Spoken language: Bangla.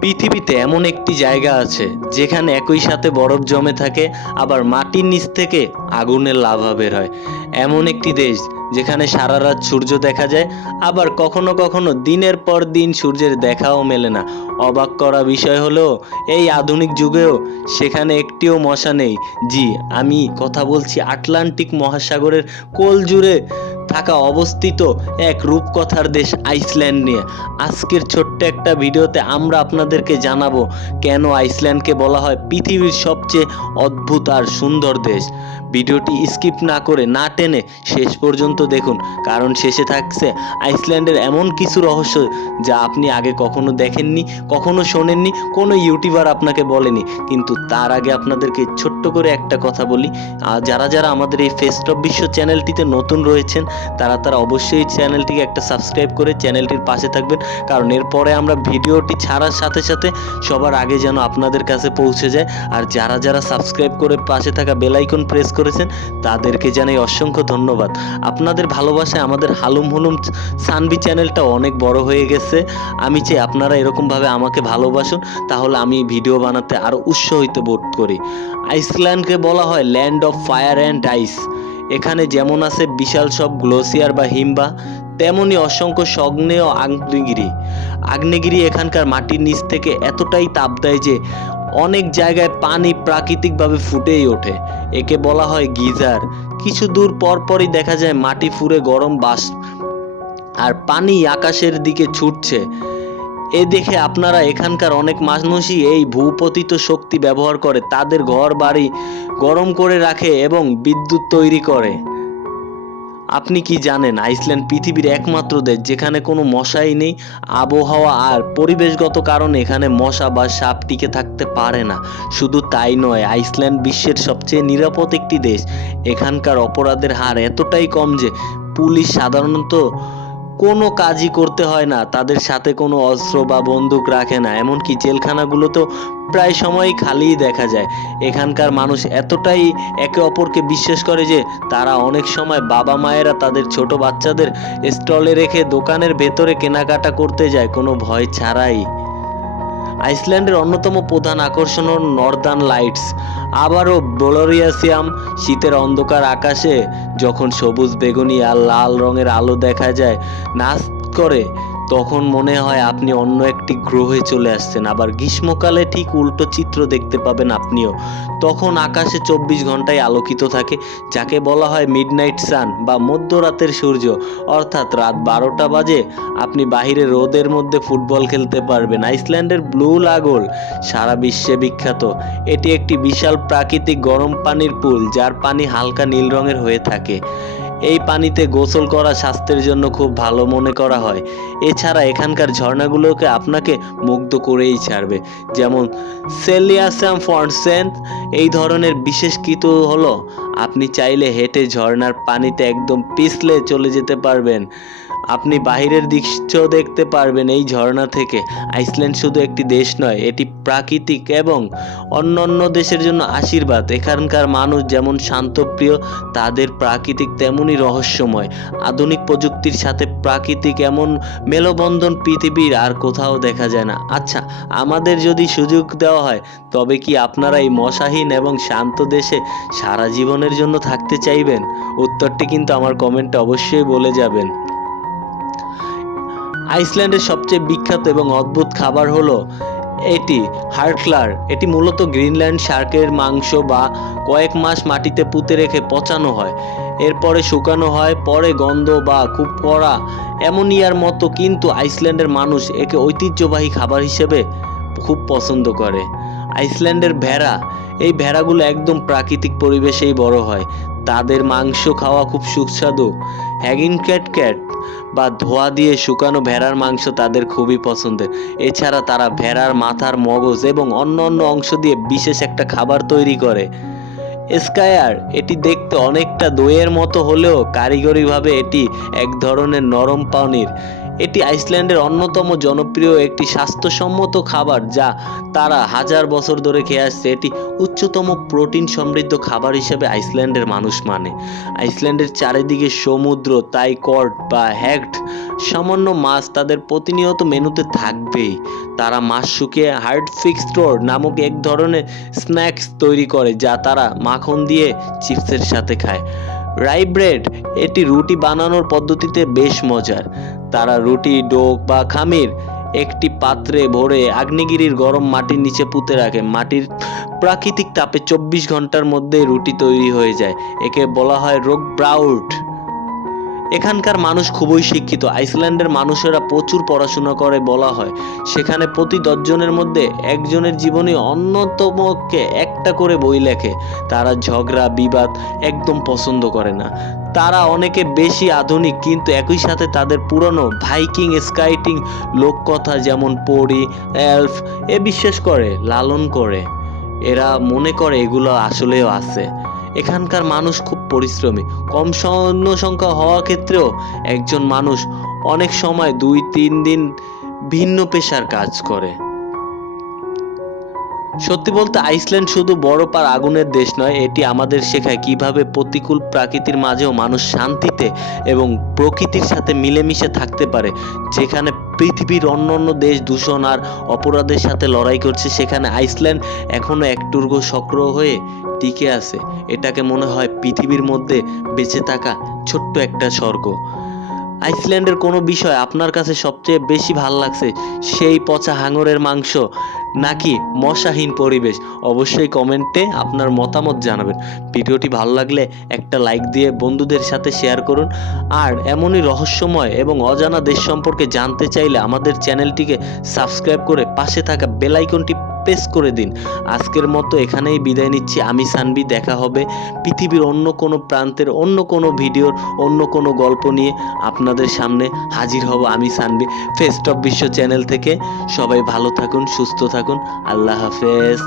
পৃথিবীতে এমন একটি জায়গা আছে যেখানে একই সাথে বরফ জমে থাকে, আবার মাটির নিচ থেকে আগুনের লাভা বের হয়। এমন একটি দেশ যেখানে সারা রাত সূর্য দেখা যায়, আবার কখনো কখনো দিনের পর দিন সূর্যের দেখাও মেলে না। অবাক করা বিষয় হলো এই আধুনিক যুগেও সেখানে একটিও মশা নেই। জি, আমি কথা বলছি আটলান্টিক মহাসাগরের কোল জুড়ে থাকা অবস্থিত এক রূপকথার দেশ আইসল্যান্ড নিয়ে। আজকের ছোট্ট একটা ভিডিওতে আমরা আপনাদেরকে জানাবো কেন আইসল্যান্ডকে বলা হয় পৃথিবীর সবচেয়ে অদ্ভুত আর সুন্দর দেশ। ভিডিওটি স্কিপ না করে, না টেনে শেষ পর্যন্ত দেখুন, কারণ শেষে থাকছে আইসল্যান্ডের এমন কিছু রহস্য যা আপনি আগে কখনো দেখেননি, কখনো শোনেননি, কোনো ইউটিউবার আপনাকে বলেনি। কিন্তু তার আগে আপনাদেরকে ছোট্ট করে একটা কথা বলি, যারা যারা আমাদের এই ফেস্ট অফ বিশ্ব চ্যানেলটিতে নতুন রয়েছেন তারা অবশ্যই চ্যানেলটিকে একটা সাবস্ক্রাইব করে চ্যানেলটির পাশে থাকবেন, কারণ এরপরে আমরা ভিডিওটি ছাড়ার সাথে সাথে সবার আগে যেন আপনাদের কাছে পৌঁছে যায়। আর যারা যারা সাবস্ক্রাইব করে পাশে থাকা বেল আইকন প্রেস করেছেন তাদেরকে জানাই অসংখ্য ধন্যবাদ। আপনাদের ভালোবাসায় আমাদের হালুম হুলুম সানবি চ্যানেলটা অনেক বড় হয়ে গেছে। আমি চাই আপনারা এরকমভাবে আমাকে ভালোবাসুন, তাহলে আমি ভিডিও বানাতে আরও উৎসাহিত বোধ করি। আইসল্যান্ডকে বলা হয় ল্যান্ড অফ ফায়ার অ্যান্ড আইস। এখানে যেমন আছে বিশাল সব গ্লেসিয়ার বা হিমবাহ, তেমনি অসংখ্য সগ্নেয় আগ্নেয়গিরি এখানকার মাটির নিচ থেকে এতটাই তাপ দেয় যে অনেক জায়গায় পানি প্রাকৃতিকভাবে ফুটেই ওঠে। একে বলা হয় গিজার। কিছু দূর পর পরই দেখা যায় মাটি ফুঁড়ে গরম বাষ্প আর পানি আকাশের দিকে ছুটছে। এ দেখে আপনারা এখানকার অনেক মানুষই এই ভূপতিত শক্তি ব্যবহার করে তাদের ঘর বাড়ি গরম করে রাখে এবং বিদ্যুৎ তৈরি করে। আপনি কি জানেন আইসল্যান্ড পৃথিবীর একমাত্র দেশ যেখানে কোনো মশাই নেই? আবহাওয়া আর পরিবেশগত কারণে এখানে মশা বা সাপ টিকে থাকতে পারে না। শুধু তাই নয়, আইসল্যান্ড বিশ্বের সবচেয়ে নিরাপদ একটি দেশ। এখানকার অপরাধের হার এতটাই কম যে পুলিশ সাধারণত কোনো কাজই করতে হয় না, তাদের সাথে কোনো অস্ত্র বা বন্দুক রাখে না। এমনকি জেলখানাগুলোতেও প্রায় সময়ই খালিই দেখা যায়। এখানকার মানুষ এতটাই একে অপরকে বিশ্বাস করে যে তারা অনেক সময় বাবা মায়েরা তাদের ছোট বাচ্চাদের স্টলে রেখে দোকানের ভেতরে কেনাকাটা করতে যায় কোনো ভয় ছাড়াই। আইসল্যান্ডের অন্যতম প্রধান আকর্ষণ হল নর্দার্ন লাইটস, আবারও বোলোরিয়াসিয়াম। শীতের অন্ধকার আকাশে যখন সবুজ, বেগুনি আর লাল রঙের আলো দেখা যায় নাচ করে, তখন মনে হয় আপনি অন্য একটি গ্রহে চলে আসছেন। আবার গ্রীষ্মকালে ঠিক উল্টো চিত্র দেখতে পাবেন আপনিও। তখন আকাশে 24 ঘন্টায় আলোকিত থাকে, যাকে বলা হয় মিডনাইট সান বা মধ্যরাতের সূর্য। অর্থাৎ রাত 12টা বাজে আপনি বাহিরে রোদের মধ্যে ফুটবল খেলতে পারবেন। আইসল্যান্ডের ব্লু লাগোন সারা বিশ্বে বিখ্যাত। এটি একটি বিশাল প্রাকৃতিক গরম পানির পুল যার পানি হালকা নীল রঙের হয়ে থাকে। এই পানিতে গোসল করা স্বাস্থ্যের জন্য খুব ভালো মনে করা হয়। এছাড়া এখানকার ঝর্ণাগুলোকে আপনাকে মুগ্ধ করেই ছাড়বে, যেমন সেলিয়াসাম ফন্টেন। এই ধরনের বিশেষকৃত হলো আপনি চাইলে হেঁটে ঝর্ণার পানিতে একদম পিছলে চলে যেতে পারবেন। আপনি বাহিরের দৃশ্য দেখতে পারবেন এই ঝর্ণা থেকে। আইসল্যান্ড শুধু একটি দেশ নয়, এটি প্রাকৃতিক এবং অন্যান্য দেশের জন্য আশীর্বাদ। এখানকার মানুষ যেমন শান্তপ্রিয়, তাদের প্রাকৃতিক তেমনই রহস্যময়। আধুনিক প্রযুক্তির সাথে প্রাকৃতিক এমন মেলবন্ধন পৃথিবীর আর কোথাও দেখা যায় না। আচ্ছা, আমাদের যদি সুযোগ দেওয়া হয় তবে কি আপনারা এই মশাহীন এবং শান্ত দেশে সারা জীবনের জন্য থাকতে চাইবেন? উত্তরটি কিন্তু আমার কমেন্টে অবশ্যই বলে যাবেন। আইসল্যান্ডের সবচেয়ে বিখ্যাত এবং অদ্ভুত খাবার হলো এটি হার্কলার। এটি মূলত গ্রিনল্যান্ড শার্কের মাংস বা কয়েক মাস মাটিতে পুঁতে রেখে পচানো হয়, এরপরে শুকানো হয়, পরে গন্ধ বা খুব কড়া অ্যামোনিয়ার মতো, কিন্তু আইসল্যান্ডের মানুষ একে ঐতিহ্যবাহী খাবার হিসেবে খুব পছন্দ করে। আইসল্যান্ডের ভেড়া, এই ভেড়াগুলো একদম প্রাকৃতিক পরিবেশেই বড় হয়, তাদের মাংস খাওয়া খুব সুস্বাদু। হ্যাগিং ক্যাট বা ধোয়া দিয়ে শুকানো ভেড়ার মাংস তাদের খুবই পছন্দের। এছাড়া তারা ভেড়ার মাথার মগজ এবং অন্য অন্য অংশ দিয়ে বিশেষ একটা খাবার তৈরি করে। স্কায়ার, এটি দেখতে অনেকটা দইয়ের মতো হলেও কারিগরিভাবে এটি এক ধরনের নরম পনির। এটি আইসল্যান্ডের অন্যতম জনপ্রিয় একটি স্বাস্থ্যসম্মত খাবার যা তারা হাজার বছর ধরে খেয়ে আসছে। এটি উচ্চতম প্রোটিন সমৃদ্ধ খাবার হিসেবে আইসল্যান্ডের মানুষ মানে। আইসল্যান্ডের চারিদিকে সমুদ্র, তাই কর্ড বা হ্যাগড সামান্য মাছ তাদের প্রতিনিয়ত মেনুতে থাকবেই। তারা মাছ শুকিয়ে হার্ডফিক্সটোর নামক এক ধরনের স্ন্যাক্স তৈরি করে যা তারা মাখন দিয়ে চিপসের সাথে খায়। রাই ব্রেড, এটি রুটি বানানোর পদ্ধতিতে বেশ মজার। তারা রুটি ডো বা খামির একটি পাত্রে ভরে আগ্নেয়গিরির গরম মাটির নিচে পুঁতে রাখে। মাটির প্রাকৃতিক তাপে 24 ঘন্টার মধ্যে রুটি তৈরি হয়ে যায়। একে বলা হয় রোক ব্রাউট। এখানকার মানুষ খুবই শিক্ষিত। আইসল্যান্ডের মানুষেরা প্রচুর পড়াশোনা করে বলা হয়। সেখানে প্রতি 10 জনের মধ্যে একজনের জীবনে অন্যতমকে একটা করে বই লেখে। তারা ঝগড়া বিবাদ একদম পছন্দ করে না। তারা অনেকে বেশি আধুনিক কিন্তু একই সাথে তাদের পুরনো ভাইকিং স্কাইটিং লোককথা যেমন পরি এলফ বিশ্বাস করে লালন করে। এরা মনে করে এগুলো আসলেও আছে। এখানকার মানুষ খুব পরিশ্রমী। কম সৈন্য সংখ্যা হওয়া ক্ষেত্রেও একজন মানুষ অনেক সময় 2-3 দিন ভিন্ন পেশার কাজ করে। সত্যি বলতে আইসল্যান্ড শুধু বরফ আর আগুনের দেশ নয়, এটি আমাদের শেখায় কিভাবে প্রতিকূল প্রকৃতির মাঝেও মানুষ শান্তিতে এবং প্রকৃতির সাথে মিলেমিশে থাকতে পারে। যেখানে পৃথিবীর অন্যান্য দেশ দূষণ আর অপরাধের সাথে লড়াই করছে, সেখানে আইসল্যান্ড এখনো একটুকু সক্রিয় হয়ে টিকে আছে। এটাকে মনে হয় পৃথিবীর মধ্যে বেঁচে থাকা ছোট্ট একটা স্বর্গ। আইসল্যান্ডের কোনো বিষয় আপনার কাছে সবচেয়ে বেশি ভালো লাগছে? সেই পচা হাঙরের মাংস নাকি মশাহীন পরিবেশ? অবশ্যই কমেন্টে আপনার মতামত জানাবেন। ভিডিওটি ভালো লাগলে একটা লাইক দিয়ে বন্ধুদের সাথে শেয়ার করুন। আর এমনই রহস্যময় এবং অজানা দেশ সম্পর্কে জানতে চাইলে আমাদের চ্যানেলটিকে সাবস্ক্রাইব করে পাশে থাকা বেল আইকনটি প্রেস করে দিন। আজকের মতো এখানেই বিদায় নিচ্ছি। আমি সানবি। দেখা হবে পৃথিবীর অন্য কোনো প্রান্তের অন্য কোনো ভিডিওর অন্য কোনো গল্প নিয়ে আপনাদের সামনে হাজির হব আমি সানবি, ফেস্ট অফ বিশ্ব চ্যানেল থেকে। সবাই ভালো থাকুন, সুস্থ থাকুন। আল্লাহ হাফেজ।